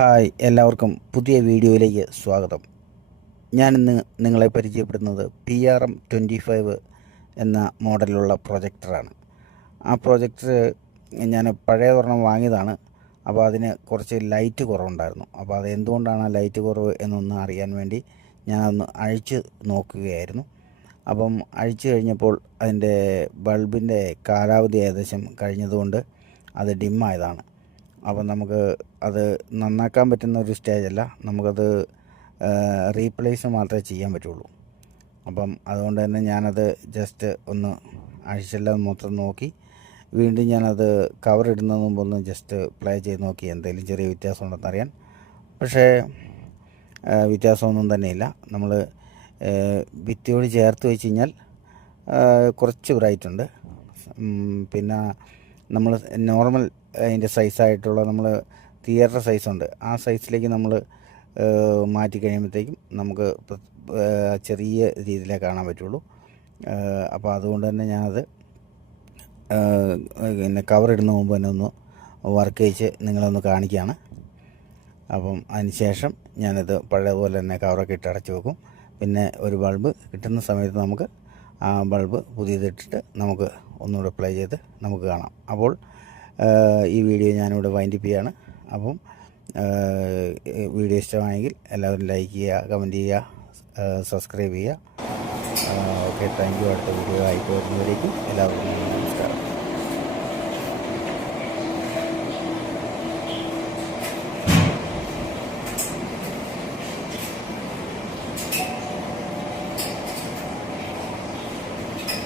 Hi, എല്ലാവർക്കും പുതിയ വീഡിയോയിലേക്ക് സ്വാഗതം. ഞാനിന്ന് നിങ്ങളെ പരിചയപ്പെടുന്നത് PRM25 എന്ന മോഡലിലുള്ള പ്രൊജക്ടറാണ്. ആ പ്രൊജക്ടർ ഞാൻ പഴയ ഒരെണ്ണം വാങ്ങിയതാണ്. അപ്പോൾ അതിന് കുറച്ച് ലൈറ്റ് കുറവുണ്ടായിരുന്നു. അപ്പോൾ അത് എന്തുകൊണ്ടാണ് ആ ലൈറ്റ് കുറവ് എന്നൊന്ന് അറിയാൻ വേണ്ടി ഞാനൊന്ന് അഴിച്ച് നോക്കുകയായിരുന്നു. അപ്പം അഴിച്ചു കഴിഞ്ഞപ്പോൾ അതിൻ്റെ ബൾബിൻ്റെ കാലാവധി ഏകദേശം കഴിഞ്ഞതുകൊണ്ട് അത് ഡിമ്മായതാണ്. അപ്പം നമുക്ക് അത് നന്നാക്കാൻ പറ്റുന്ന ഒരു സ്റ്റേജല്ല, നമുക്കത് റീപ്ലേസ് മാത്രമേ ചെയ്യാൻ പറ്റുള്ളൂ. അപ്പം അതുകൊണ്ട് തന്നെ ഞാനത് ജസ്റ്റ് ഒന്ന് അഴിച്ചെല്ലാം മൊത്തം നോക്കി വീണ്ടും ഞാനത് കവർ ഇടുന്നതിന് മുമ്പ് ഒന്ന് ജസ്റ്റ് പ്ലേ ചെയ്ത് നോക്കി എന്തെങ്കിലും ചെറിയ വ്യത്യാസം ഉണ്ടെന്ന് അറിയാൻ. പക്ഷേ വ്യത്യാസമൊന്നും തന്നെയില്ല. നമ്മൾ ഭിത്തിയോട് ചേർത്ത് വെച്ച് കഴിഞ്ഞാൽ കുറച്ച് ബ്രൈറ്റുണ്ട്. പിന്നെ നമ്മൾ നോർമൽ അതിൻ്റെ സൈസായിട്ടുള്ള നമ്മൾ തിയേറ്റർ സൈസുണ്ട്, ആ സൈസിലേക്ക് നമ്മൾ മാറ്റി കഴിയുമ്പോഴത്തേക്കും നമുക്ക് ചെറിയ രീതിയിലേ കാണാൻ പറ്റുള്ളൂ. അപ്പോൾ അതുകൊണ്ട് തന്നെ ഞാനത് പിന്നെ കവർ ഇടുന്ന മുമ്പ് തന്നെ ഒന്ന് വർക്ക് ചെയ്ച്ച് നിങ്ങളൊന്ന് കാണിക്കുകയാണ്. അപ്പം അതിന് ശേഷം ഞാനിത് പഴയതുപോലെ തന്നെ കവറൊക്കെ ഇട്ട് അടച്ച് വെക്കും. പിന്നെ ഒരു ബൾബ് കിട്ടുന്ന സമയത്ത് നമുക്ക് ആ ബൾബ് പുതിയതിട്ടിട്ട് നമുക്ക് ഒന്നുകൂടെ പ്ലേ ചെയ്ത് നമുക്ക് കാണാം. അപ്പോൾ ഈ വീഡിയോ ഞാനിവിടെ വൈൻഡപ്പ് ചെയ്യുകയാണ്. അപ്പം വീഡിയോ ഇഷ്ടമായെങ്കിൽ എല്ലാവരും ലൈക്ക് ചെയ്യുക, കമൻറ്റ് ചെയ്യുക, സബ്സ്ക്രൈബ് ചെയ്യുക. Okay, thank you. അടുത്ത വീഡിയോ ആയിട്ട് വരുന്നവരേക്കും എല്ലാവർക്കും